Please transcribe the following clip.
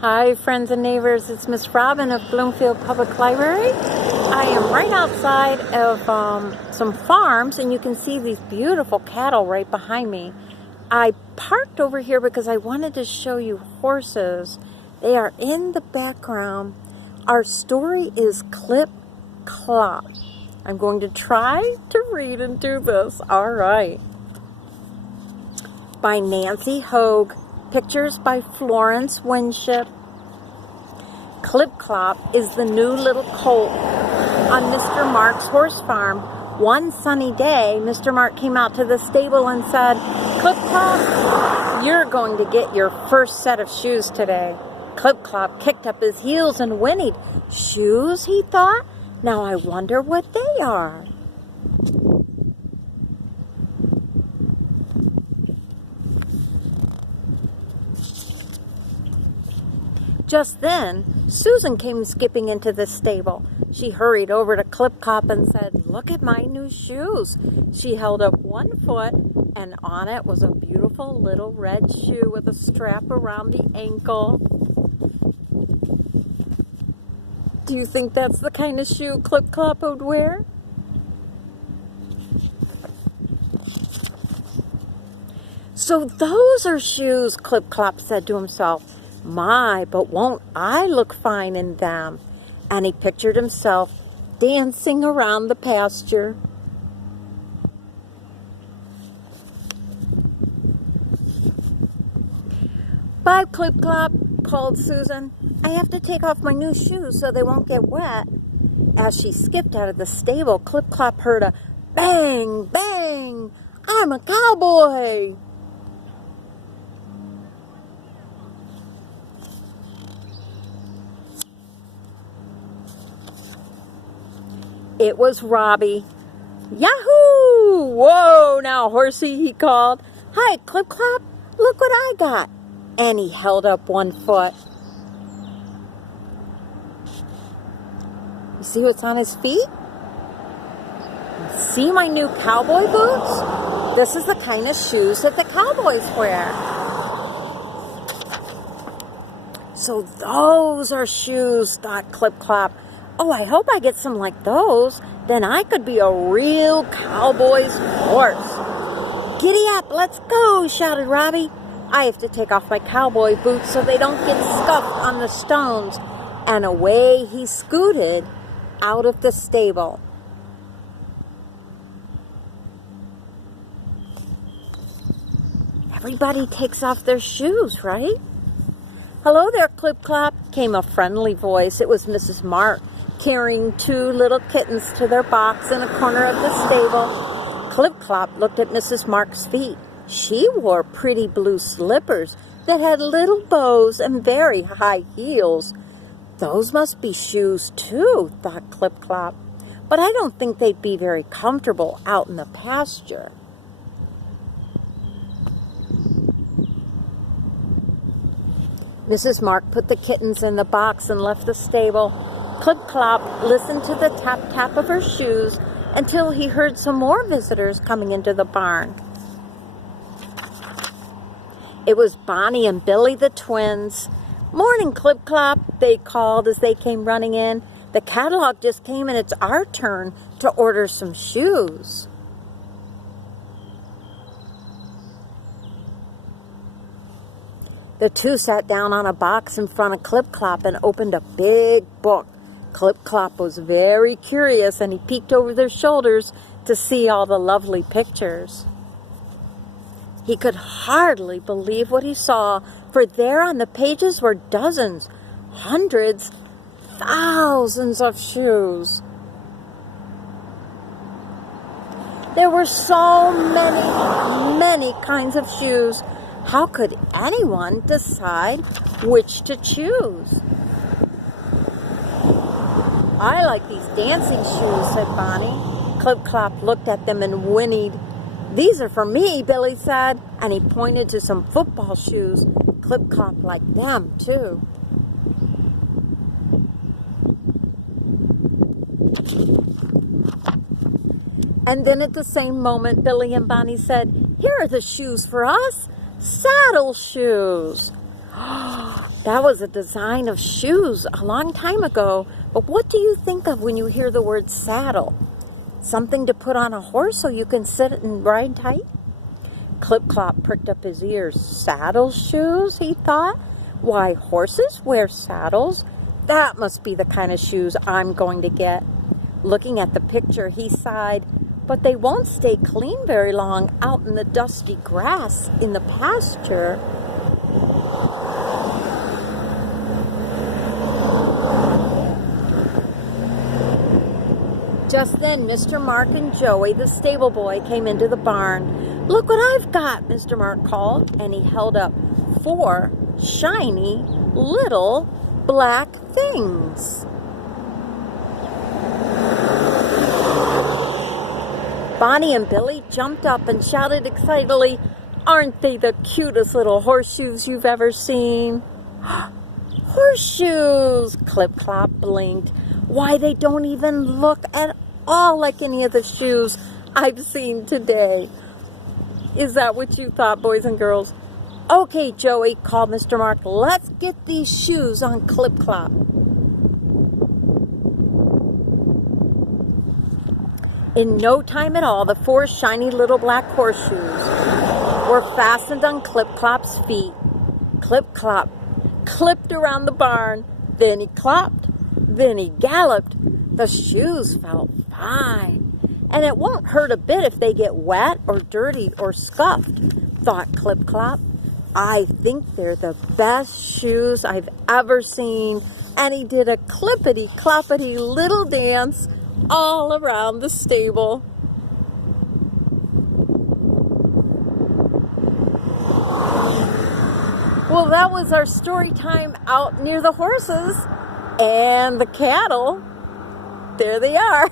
Hi friends and neighbors, it's Miss Robin of Bloomfield Public Library. I am right outside of some farms, and you can see these beautiful cattle right behind me. I parked over here because I wanted to show you horses. They are in the background. Our story is Clip, Clop. I'm going to try to read and do this. All right. By Nancy Hogue. Pictures by Florence Winship. Clip Clop is the new little colt on Mr. Mark's horse farm. One sunny day, Mr. Mark came out to the stable and said, "Clip Clop, you're going to get your first set of shoes today." Clip Clop kicked up his heels and whinnied. "Shoes?" he thought. "Now I wonder what they are." Just then, Susan came skipping into the stable. She hurried over to Clip Clop and said, "Look at my new shoes." She held up one foot, and on it was a beautiful little red shoe with a strap around the ankle. Do you think that's the kind of shoe Clip Clop would wear? "So those are shoes," Clip Clop said to himself. "My, but won't I look fine in them?" And he pictured himself dancing around the pasture. "Bye, Clip Clop," called Susan. "I have to take off my new shoes so they won't get wet." As she skipped out of the stable, Clip Clop heard a bang, bang. "I'm a cowboy!" It was Robbie. "Yahoo! Whoa, now, horsey," he called. "Hi, Clip Clop, look what I got." And he held up one foot. You see what's on his feet? See my new cowboy boots? This is the kind of shoes that the cowboys wear. So those are shoes, thought Clip Clop. "Oh, I hope I get some like those. Then I could be a real cowboy's horse." "Giddy up, let's go," shouted Robbie. "I have to take off my cowboy boots so they don't get scuffed on the stones." And away he scooted out of the stable. Everybody takes off their shoes, right? "Hello there, Clip Clop," came a friendly voice. It was Mrs. Mark, carrying two little kittens to their box in a corner of the stable. Clip Clop looked at Mrs. Mark's feet. She wore pretty blue slippers that had little bows and very high heels. Those must be shoes too, thought Clip Clop. But I don't think they'd be very comfortable out in the pasture. Mrs. Mark put the kittens in the box and left the stable. Clip Clop listened to the tap-tap of her shoes until he heard some more visitors coming into the barn. It was Bonnie and Billy the twins. "Morning, Clip Clop," they called as they came running in. "The catalog just came and it's our turn to order some shoes." The two sat down on a box in front of Clip Clop and opened a big book. Clip Clop was very curious, and he peeked over their shoulders to see all the lovely pictures. He could hardly believe what he saw, for there on the pages were dozens, hundreds, thousands of shoes. There were so many kinds of shoes. How could anyone decide which to choose? "I like these dancing shoes," said Bonnie. Clip Clop looked at them and whinnied. "These are for me," Billy said, and he pointed to some football shoes. Clip Clop liked them too. And then at the same moment, Billy and Bonnie said, "Here are the shoes for us. Saddle shoes." That was a design of shoes a long time ago. But what do you think of when you hear the word saddle? Something to put on a horse so you can sit and ride tight? Clop pricked up his ears. Saddle shoes, he thought. Why, horses wear saddles. That must be the kind of shoes I'm going to get. Looking at the picture, he sighed. But they won't stay clean very long out in the dusty grass in the pasture. Just then, Mr. Mark and Joey, the stable boy, came into the barn. Look what I've got, Mr. Mark called, and he held up 4 shiny little black things. Bonnie and Billy jumped up and shouted excitedly, "Aren't they the cutest little horseshoes you've ever seen?" Horseshoes! Clop blinked. Why, they don't even look at all like any of the shoes I've seen today. Is that what you thought, boys and girls? Okay, Joey, called Mr. Mark, let's get these shoes on Clop. In no time at all, the 4 shiny little black horseshoes were fastened on Clop's feet. Clop clipped around the barn, then he clopped, then he galloped. The shoes felt fine, and it won't hurt a bit if they get wet or dirty or scuffed, thought Clop. I think they're the best shoes I've ever seen. And he did a clippity-cloppity little dance all around the stable. Well, that was our story time out near the horses and the cattle. There they are.